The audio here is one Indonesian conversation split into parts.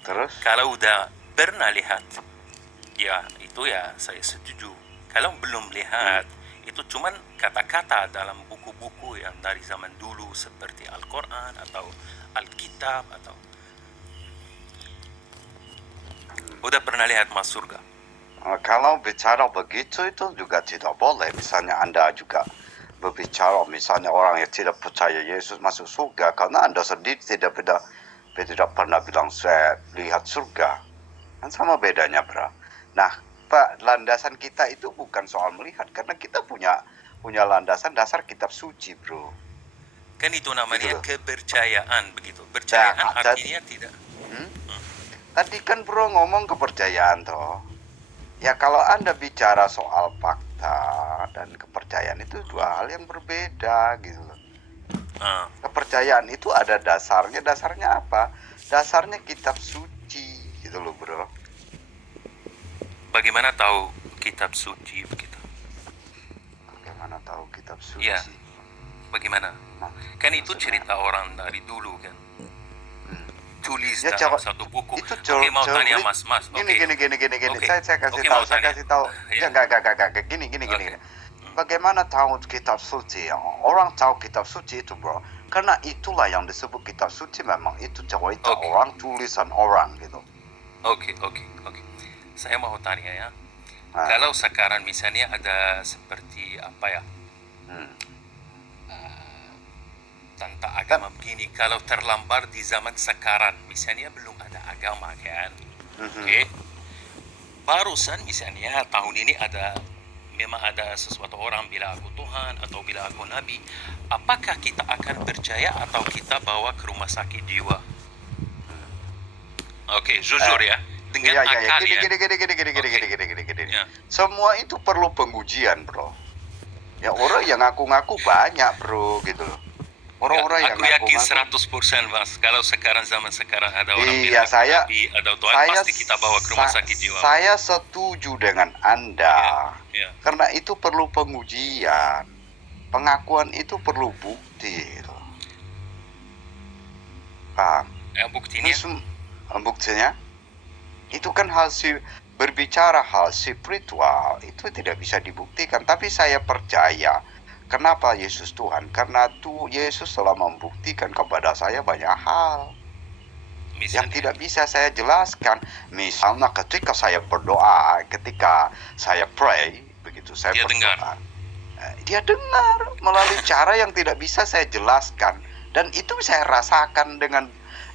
Terus? Kalau udah pernah lihat, ya itu ya saya setuju. Kalau belum Hmm. lihat, itu cuman kata-kata dalam buku-buku yang dari zaman dulu seperti Al-Quran atau Alkitab atau udah pernah lihat Mas surga. Kalau bicara begitu itu juga tidak boleh. Misalnya Anda juga berbicara, misalnya orang yang tidak percaya Yesus masuk surga, karena Anda sendiri tidak pernah bilang saya lihat surga. Kan sama bedanya, bro. Nah, Pak, landasan kita itu bukan soal melihat, karena kita punya landasan dasar kitab suci, bro. Kan itu Gitu namanya loh. kepercayaan begitu. Nah, Percayaan dan, artinya tidak. hmm? Hmm, Tadi kan bro ngomong kepercayaan toh. Ya kalau Anda bicara soal fakta dan kepercayaan itu dua hal yang berbeda gitu loh. ah, Kepercayaan itu ada dasarnya. Dasarnya apa? Dasarnya kitab suci gitu loh, bro. bagaimana tahu kitab suci begitu? Bagaimana tahu kitab Ya, suci? bagaimana? Nah, Kan itu maksudnya, cerita orang dari dulu kan. hmm. Tulis Ya dalam coba satu buku. itu Oke, mau tanya cerita Mas. gini Oke, gini gini gini gini. oke, Saya kasih oke tahu, mau saya tanya. kasih tahu. Ya Ya, enggak. Gini gini gini oke. gini. Bagaimana tahu kitab suci? Orang tahu kitab suci itu, bro. Karena itulah yang disebut kitab suci, memang itu cerita Oke, orang, tulisan orang gitu. oke. Saya mau tanya ya. Nah, Kalau sekarang misalnya ada seperti apa ya, hmm. tentang Kan, agama begini, kalau terlambat di zaman sekarang, misalnya belum ada agama kan, mhm. oke, barusan misalnya tahun ini ada memang ada sesuatu orang bila aku Tuhan atau bila aku Nabi, apakah kita akan percaya atau kita bawa ke rumah sakit jiwa? Oke, Eh, jujur ya, dengan iya. akal Gini ya. gini gini gini gini gini Oke, gini gini gini gini. ya. Semua itu perlu pengujian, bro. Ya orang yang ngaku-ngaku banyak, bro, gitu loh. Enggak, Orang-orang yang aku yakin ngaku-ngaku. 100% Mas. Kalau sekarang zaman sekarang ada orang Iya, bilang aku Nabi atau Tuhan, saya pasti kita bawa ke rumah sakit jiwa. saya setuju dengan Anda. Iya, iya. Karena itu perlu pengujian. Pengakuan itu perlu bukti gitu. Paham? Buktinya? Buktinya itu kan berbicara hal spiritual itu tidak bisa dibuktikan, tapi saya percaya. Kenapa Yesus Tuhan? Karena tuh Yesus telah membuktikan kepada saya banyak hal yang Misalnya, tidak bisa saya jelaskan. Misalnya ketika saya berdoa, ketika saya pray, begitu saya dia dengar. berdoa, dia dengar melalui cara yang tidak bisa saya jelaskan, dan itu saya rasakan dengan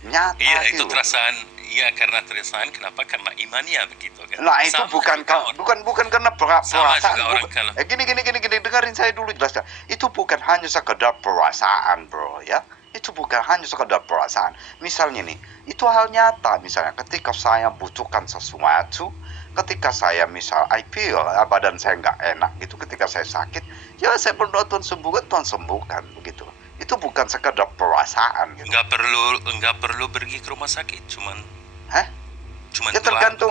Iya, nyata itu gitu loh. perasaan. Iya, karena perasaan. Kenapa? Karena imannya begitu kan. Nah itu Sama bukan juga orang. bukan karena Sama perasaan, juga orang kalau. gini, dengerin saya dulu jelaskan. Itu bukan hanya sekedar perasaan, bro, ya. Itu bukan hanya sekedar perasaan. Misalnya nih, itu hal nyata. Misalnya ketika saya butuhkan sesuatu, ketika saya misal I feel badan saya nggak enak gitu, ketika saya sakit, ya saya berdoa Tuhan sembuhkan begitu. Itu bukan sekedar perasaan gitu. Nggak perlu pergi ke rumah sakit. Hah? Cuman Ya doa begitu.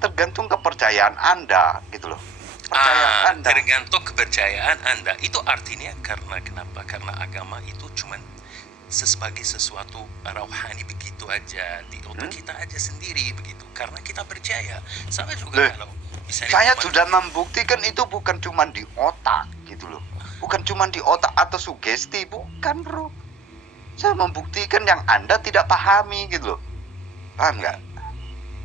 tergantung kepercayaan Anda gitu loh. Percayaan Anda. Tergantung kepercayaan Anda. Itu artinya karena kenapa? Karena agama itu cuman sebagai sesuatu rohani begitu aja di otak kita aja sendiri begitu karena kita percaya sama juga Loh, kalau misalnya saya teman sudah membuktikan itu bukan cuma di otak gitu loh. Bukan cuma di otak atau sugesti, bukan, bro. Saya membuktikan yang Anda tidak pahami gitu loh. Paham nggak?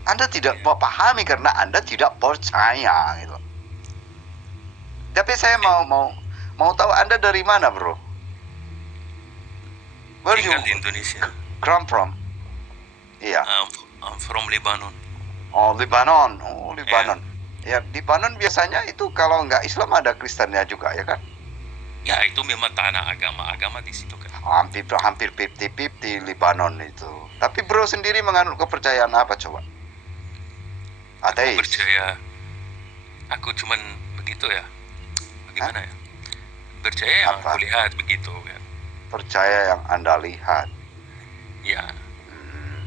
Anda tidak ya, pahami karena Anda tidak percaya gitu. Tapi saya mau tahu Anda dari mana, bro? Where you tinggal di Indonesia. come from? Iya. I'm from Lebanon. Oh, Lebanon. Oh, Ya, Lebanon. Ya, Lebanon biasanya itu kalau nggak Islam ada Kristennya juga, ya kan? ya itu memang tanah agama di situ kan. Hampir 50-50 Lebanon itu. Tapi bro sendiri menganut kepercayaan apa coba? Aku Ateis? percaya, aku cuman begitu ya. Hah? Bagaimana ya? Percaya yang aku Apa? lihat begitu ya. Percaya yang Anda lihat. Ya, Hmm.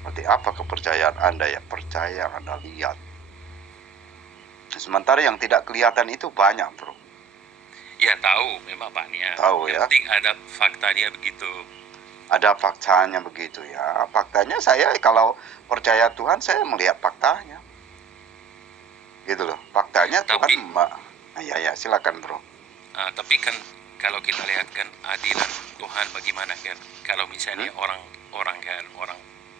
Berarti apa kepercayaan Anda ya? Percaya yang Anda lihat. Sementara yang tidak kelihatan itu banyak, bro. ya tahu memang banyak. Tahu Yang ya? penting ada faktanya begitu. Ada faktanya begitu ya. Faktanya saya kalau percaya Tuhan saya melihat faktanya. Gitu loh. Faktanya Tuhan Tapi ya silakan bro. tapi kan kalau kita lihat kan adilan Tuhan bagaimana kan, kalau misalnya orang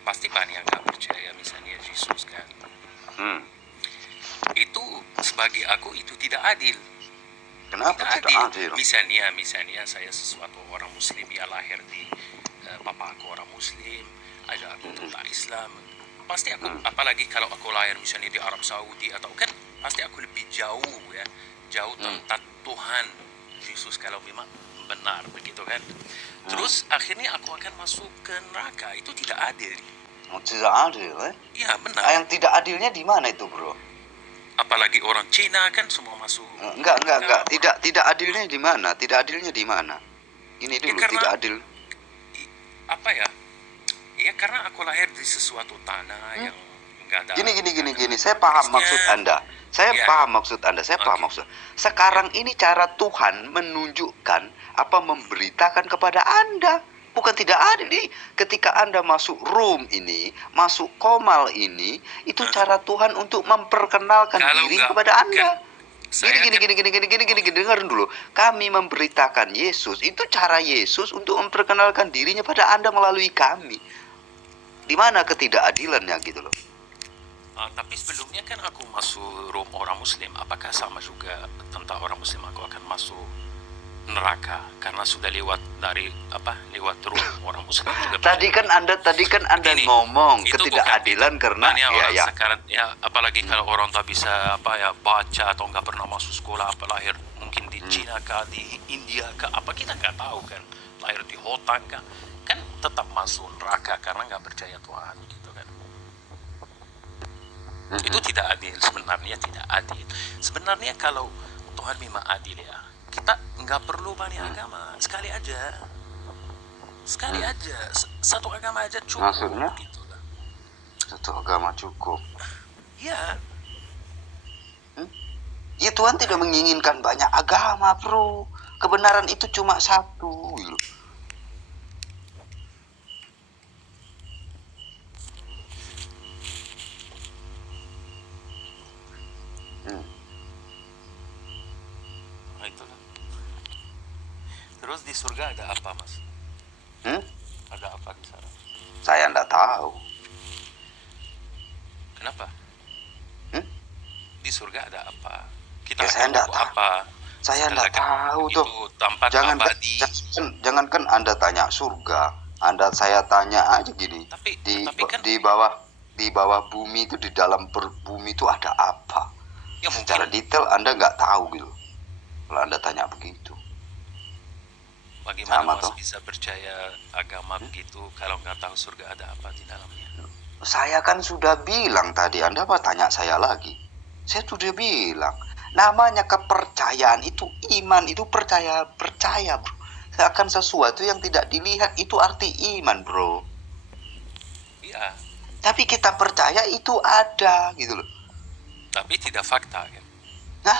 pasti banyak yang nggak percaya misalnya Yesus kan, itu sebagai aku itu tidak adil. Kenapa tidak adil? Misalnya saya sesuatu orang Muslim ya, lahir di papa aku orang Muslim, ada aku tentang Islam, pasti aku apalagi kalau aku lahir misalnya di Arab Saudi atau kan pasti aku lebih jauh ya, jauh tentang Tuhan Yesus kalau memang benar begitu kan. Terus akhirnya aku akan masuk ke neraka, itu tidak adil. Tidak adil Ya benar. Yang tidak adilnya di mana itu bro? Apalagi orang Cina kan semua masuk. Enggak. Tidak adilnya di mana? Tidak adilnya di mana? Ini dulu karena, tidak adil. Apa ya? Ya karena aku lahir di sesuatu tanah yang enggak ada. Gini. Saya paham maksud Anda. Saya paham maksud Anda. Sekarang ini cara Tuhan menunjukkan apa, memberitakan kepada Anda. Bukan tidak adil. Jadi ketika Anda masuk room ini, masuk komal ini, itu cara Tuhan untuk memperkenalkan diri kepada Anda. Gini, dengerin dulu. Kami memberitakan Yesus, itu cara Yesus untuk memperkenalkan dirinya pada Anda melalui kami. Di mana ketidakadilannya gitu loh. Tapi sebelumnya kan aku masuk room orang Muslim, apakah sama juga tentang orang Muslim aku akan masuk neraka karena sudah lewat room orang Muslim juga. Tadi kan Anda Ini, ngomong ketidakadilan karena ya sekarang ya, apalagi kalau orang tak bisa baca atau nggak pernah masuk sekolah, apa lahir mungkin di Cina kah, di India kah, apa kita nggak tahu kan, lahir di hutan kah, kan tetap masuk neraka karena nggak percaya Tuhan gitu kan. Itu tidak adil, sebenarnya tidak adil. Sebenarnya kalau Tuhan memang adil ya, kita nggak perlu banyak agama, sekali aja, satu agama aja cukup. Maksudnya? Gitu lah. Satu agama cukup. Ya. Ya Tuhan tidak menginginkan banyak agama bro. Kebenaran itu cuma satu gitu. Itulah. Terus di surga ada apa mas? Ada apa di sana? Saya enggak tahu. Kenapa? Di surga ada apa? Kita Ya, saya enggak tahu. Apa? Saya enggak tahu tuh. Tempat abadi. Jangankan Anda tanya surga, saya tanya aja gini. Tapi kan di bawah bumi itu, di dalam bumi itu ada apa? Ya, secara detail Anda nggak tahu gitu. Kalau Anda tanya begitu. Bagaimana Mas bisa percaya agama begitu kalau nggak tahu surga ada apa di dalamnya? Saya kan sudah bilang tadi, Anda mau tanya saya lagi. Saya sudah bilang, namanya kepercayaan itu iman, itu percaya bro. Akan sesuatu yang tidak dilihat, itu arti iman bro. Iya. Tapi kita percaya itu ada gitu loh. Tapi tidak fakta kan? Nah,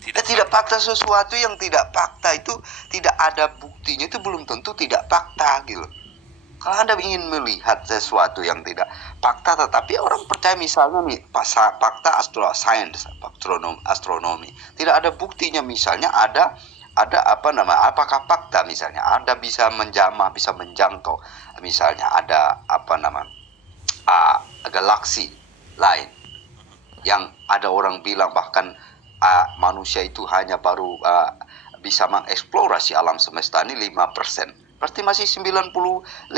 tidak fakta. Sesuatu yang tidak fakta itu tidak ada buktinya, itu belum tentu tidak fakta gitu. Kalau Anda ingin melihat sesuatu yang tidak fakta, tetapi orang percaya misalnya nih, fakta astronomi, tidak ada buktinya, misalnya ada apakah fakta misalnya Anda bisa menjamah, bisa menjangkau, misalnya ada galaksi lain yang ada orang bilang bahkan manusia itu hanya baru bisa mengeksplorasi alam semesta ini 5%. Berarti masih 95%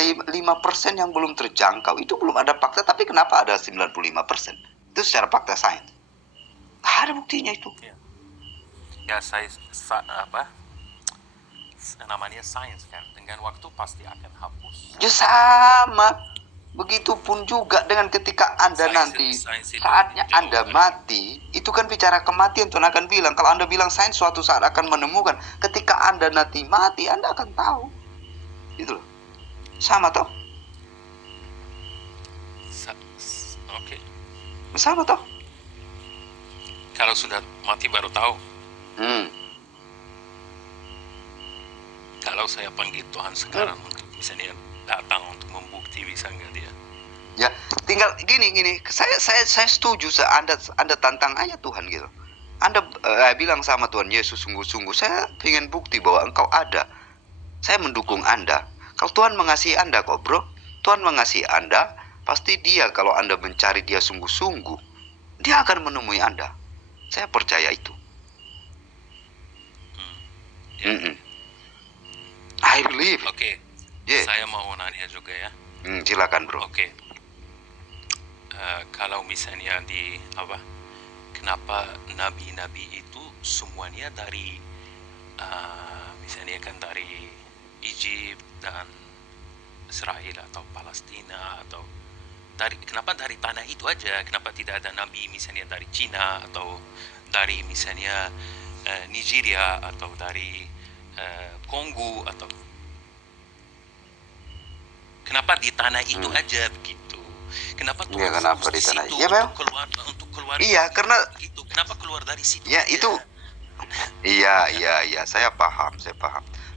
yang belum terjangkau. Itu belum ada fakta, tapi kenapa ada 95%? Itu secara fakta sains. Ada buktinya itu. Ya, namanya sains kan. Dengan waktu pasti akan hapus. Ya sama. Begitupun juga dengan ketika Anda nanti saatnya Anda mati, itu kan bicara kematian. Tuhan akan bilang, kalau Anda bilang sains suatu saat akan menemukan, ketika Anda nanti mati, Anda akan tahu. Gitu loh. Sama toh? Oke. Sama toh? Kalau sudah mati baru tahu. Kalau saya panggil Tuhan sekarang untuk misalnya tinggal gini, saya setuju. Anda tantang aja Tuhan gitu. Anda bilang sama Tuhan Yesus, sungguh-sungguh saya ingin bukti bahwa Engkau ada. Saya mendukung Anda. Kalau Tuhan mengasihi Anda kok, bro. Tuhan mengasihi Anda, pasti Dia kalau Anda mencari Dia sungguh-sungguh, Dia akan menemui Anda. Saya percaya itu. Ya. I believe. Oke. Yeah. Saya mau nanya juga ya. Silakan, bro. Oke. Kalau misalnya kenapa nabi-nabi itu semuanya dari misalnya kan dari Egypt dan Israel atau Palestina, atau kenapa dari tanah itu aja? Kenapa tidak ada nabi misalnya dari Cina atau dari misalnya Nigeria atau dari Kongo, atau kenapa di tanah itu aja begitu? Kenapa Tuhan kenapa fokus di tanah? situ Ya, untuk keluar iya, karena itu? Kenapa keluar dari situ? ya aja? itu iya, saya paham.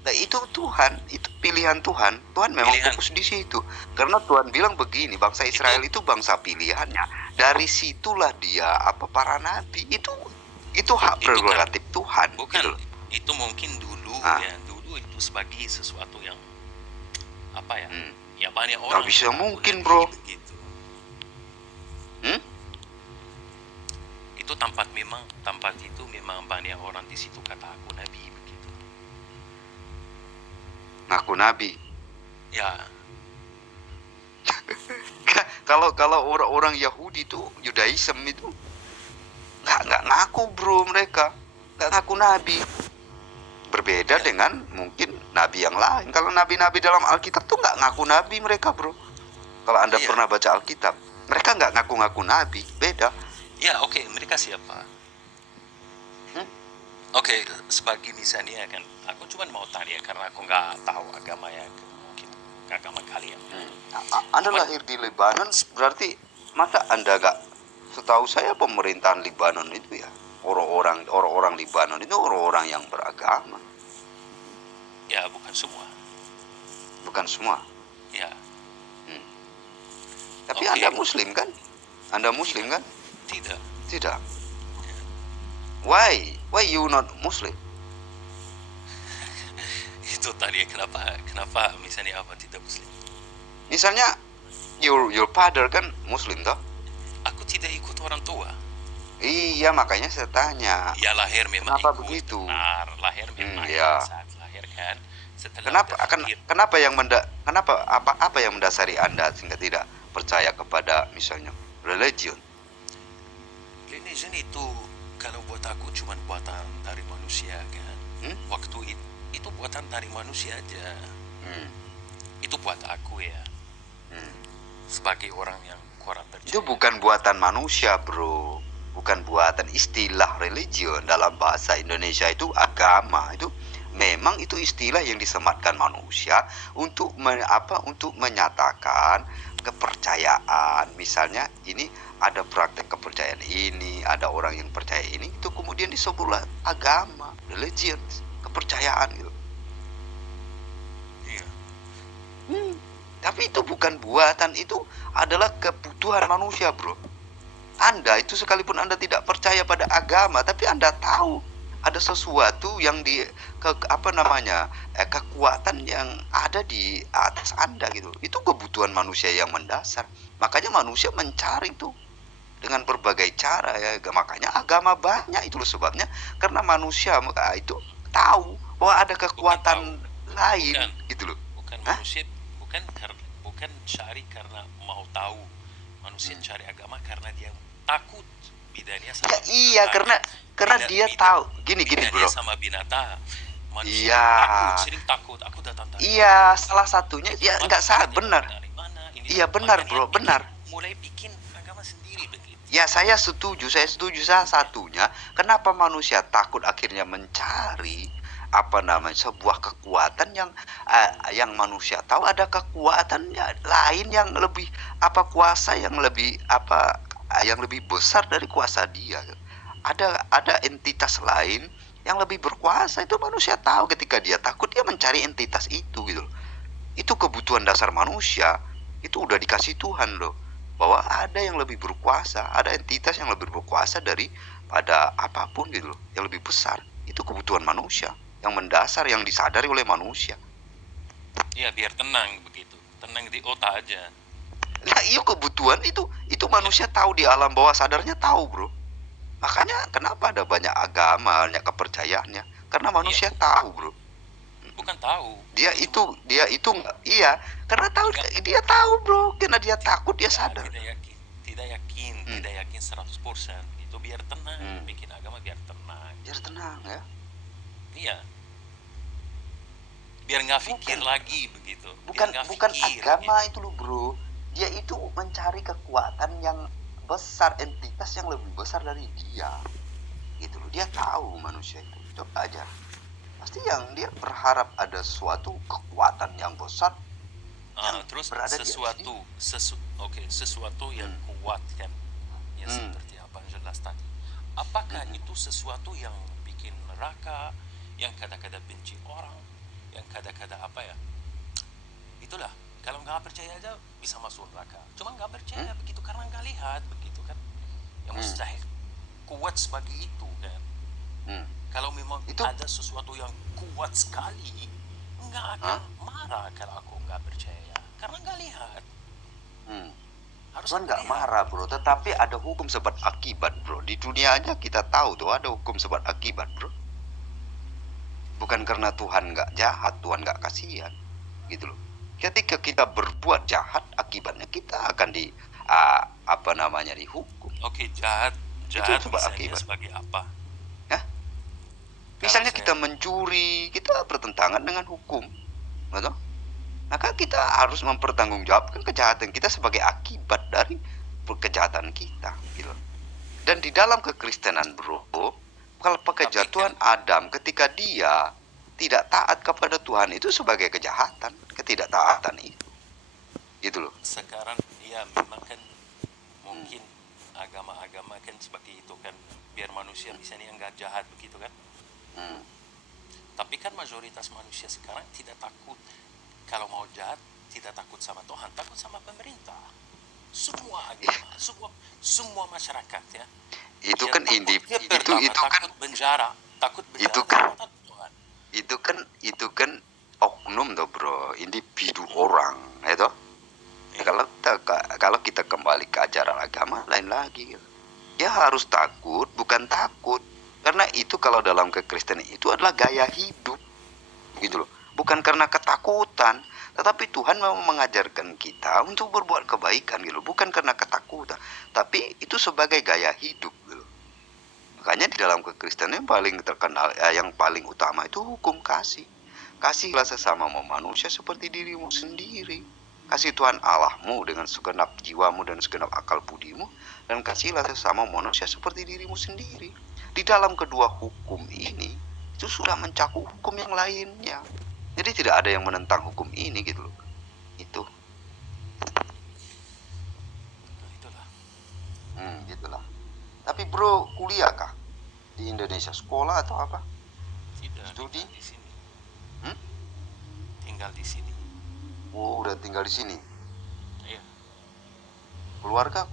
Nah, itu Tuhan, itu pilihan Tuhan. Tuhan memang fokus di situ. Karena Tuhan bilang begini, bangsa Israel itu bangsa pilihannya. Dari situlah dia para nabi itu hak prerogatif Tuhan. Bukan, gitu. itu mungkin dulu dulu itu sebagai sesuatu yang ya banyak orang Nggak bisa mengaku mungkin, nabi bro. begitu. Itu tempat itu memang banyak orang di situ kata aku nabi begitu. Ngaku nabi. Ya. Kalau orang Yahudi itu, Judaism itu nggak ngaku, bro, mereka nggak ngaku nabi. Berbeda dengan mungkin nabi yang lain. Kalau nabi-nabi dalam Alkitab tuh nggak ngaku nabi mereka, bro. Kalau Anda pernah baca Alkitab, mereka nggak ngaku-ngaku nabi, beda. Ya, oke, mereka siapa? Oke, sebagai misalnya kan, aku cuma mau tanya karena aku nggak tahu agama yang mungkin agama kalian. Anda lahir di Lebanon, berarti masa Anda nggak? Setahu saya pemerintahan Lebanon itu ya orang-orang Lebanon itu orang-orang yang beragama. Ya, bukan semua. Bukan semua. Ya. Tapi Anda Muslim kan? Anda Muslim kan? Tidak. Why you not Muslim? Itu tadi kenapa misalnya tidak Muslim? Misalnya your father kan Muslim toh? Aku tidak ikut orang tua. Iya, makanya saya tanya. Ya, lahir memang kenapa ikut, begitu? Benar, lahir memang saat lahir kan. Kenapa apa yang mendasari Anda sehingga tidak percaya kepada misalnya religion? Religion itu kalau buat aku cuma buatan dari manusia kan. Waktu itu buatan dari manusia aja. Itu buat aku ya. Sebagai orang yang kurang percaya. Itu bukan buatan manusia, bro. Bukan buatan. Istilah religion dalam bahasa Indonesia itu agama. Itu memang itu istilah yang disematkan manusia untuk menyatakan kepercayaan. Misalnya ini ada praktek kepercayaan ini, ada orang yang percaya ini, itu kemudian disebutlah agama, religion, kepercayaan gitu. Iya. Tapi itu bukan buatan, itu adalah kebutuhan manusia, bro. Anda itu sekalipun Anda tidak percaya pada agama, tapi Anda tahu ada sesuatu yang kekuatan yang ada di atas Anda gitu. Itu kebutuhan manusia yang mendasar. Makanya manusia mencari itu dengan berbagai cara ya. Makanya agama banyak, itu loh sebabnya, karena manusia itu tahu bahwa ada kekuatan lain gitu loh. Manusia bukan cari karena mau tahu. Manusia cari agama karena dia takut bedanya sama ya, iya, karena dia tahu gini bro, sama binatang. Manusia sering takut. Aku datang dari iya, salah satunya ya nggak salah, benar. Iya, benar, bro, benar. Mulai bikin agama sendiri begitu. Ya, saya setuju salah satunya kenapa manusia takut akhirnya mencari sebuah kekuatan yang manusia tahu ada kekuatan lain yang lebih kuasa yang lebih besar dari kuasa dia. Ada entitas lain yang lebih berkuasa, itu manusia tahu. Ketika dia takut, dia mencari entitas itu gitu. Itu kebutuhan dasar manusia, itu udah dikasih Tuhan loh. bahwa ada yang lebih berkuasa, ada entitas yang lebih berkuasa daripada apapun gitu loh, yang lebih besar. Itu kebutuhan manusia yang mendasar, yang disadari oleh manusia. Ya biar tenang begitu, tenang di otak aja. Nah, iya kebutuhan itu manusia tahu di alam bawah sadarnya tahu, bro. Makanya kenapa ada banyak agama, banyak kepercayaannya? Karena manusia tahu, bro. Bukan tahu. Dia itu iya, karena tahu Enggak. dia tahu, bro. Karena dia takut, dia Tidak, sadar. tidak yakin, tidak yakin 100%. Itu biar tenang, bikin agama biar tenang. Biar tenang ya. Iya. Biar nggak pikir lagi begitu. Bukan Pikir, agama gitu. itu loh, bro. Dia itu mencari kekuatan yang besar, entitas yang lebih besar dari dia. Gitu loh. Dia tahu manusia itu. Coba aja. Pasti yang dia berharap ada suatu kekuatan yang besar. Terus berada di sesuatu yang kuat kan, ya seperti apa yang jelas tadi. Apakah itu sesuatu yang bikin neraka, yang kadang-kadang benci orang, yang kadang-kadang apa ya? Itulah, kalau nggak percaya aja bisa masuk neraka. Cuma nggak percaya begitu karena nggak lihat begitu kan. Yang mustahil kuat sebagai itu kan. Kalau memang Itu ada sesuatu yang kuat sekali, nggak akan marah kalau aku nggak percaya karena nggak lihat. Harus Tuhan nggak lihat. marah, bro, tetapi ada hukum sebab akibat, bro. Di dunia aja kita tahu tuh ada hukum sebab akibat, bro. Bukan karena Tuhan nggak jahat, Tuhan nggak kasihan, gitu loh. Ketika kita berbuat jahat, akibatnya kita akan dihukum. Oke, jahat Itu sebab misalnya akibat. sebagai apa? Ya, misalnya Kalau kita mencuri, kita bertentangan dengan hukum, betul? Maka kita harus mempertanggungjawabkan kejahatan kita sebagai akibat dari kejahatan kita, gitu. Dan di dalam kekristenan, bro, kalau kejatuhan Adam ketika dia tidak taat kepada Tuhan itu sebagai kejahatan, ketidaktaatan itu, gitu loh. sekarang ya memang kan mungkin agama-agama kan seperti itu kan, biar manusia misalnya nggak jahat begitu kan. Tapi kan mayoritas manusia sekarang tidak takut. Kalau mau jahat tidak takut sama Tuhan, takut sama pemerintah. Semua agama, semua masyarakat ya. Itu Ya, kan takut penjara, itu kan takut Tuhan. itu kan oknum tuh, bro, individu orang, itu. Kalau kita kembali ke ajaran agama lain lagi, dia harus takut, bukan takut, karena itu kalau dalam kekristenan itu adalah gaya hidup, gitu loh. Bukan karena ketakutan, tetapi Tuhan mau mengajarkan kita untuk berbuat kebaikan, gitu, bukan karena ketakutan, tapi itu sebagai gaya hidup, gitu. Makanya di dalam kekristenan yang paling terkenal, yang paling utama itu hukum kasih. Kasihlah sesama manusia seperti dirimu sendiri. Kasih Tuhan Allahmu dengan segenap jiwamu dan segenap akal budimu, dan kasihlah sesama manusia seperti dirimu sendiri. Di dalam kedua hukum ini, itu sudah mencakup hukum yang lainnya. Jadi tidak ada yang menentang hukum ini, gitu loh. Itu. Itulah. Gitulah. Tapi bro, kuliah kah di Indonesia, sekolah atau apa? Tidak. Studi? Tinggal di sini. Tinggal di sini. Oh, udah tinggal di sini. Iya. Keluarga?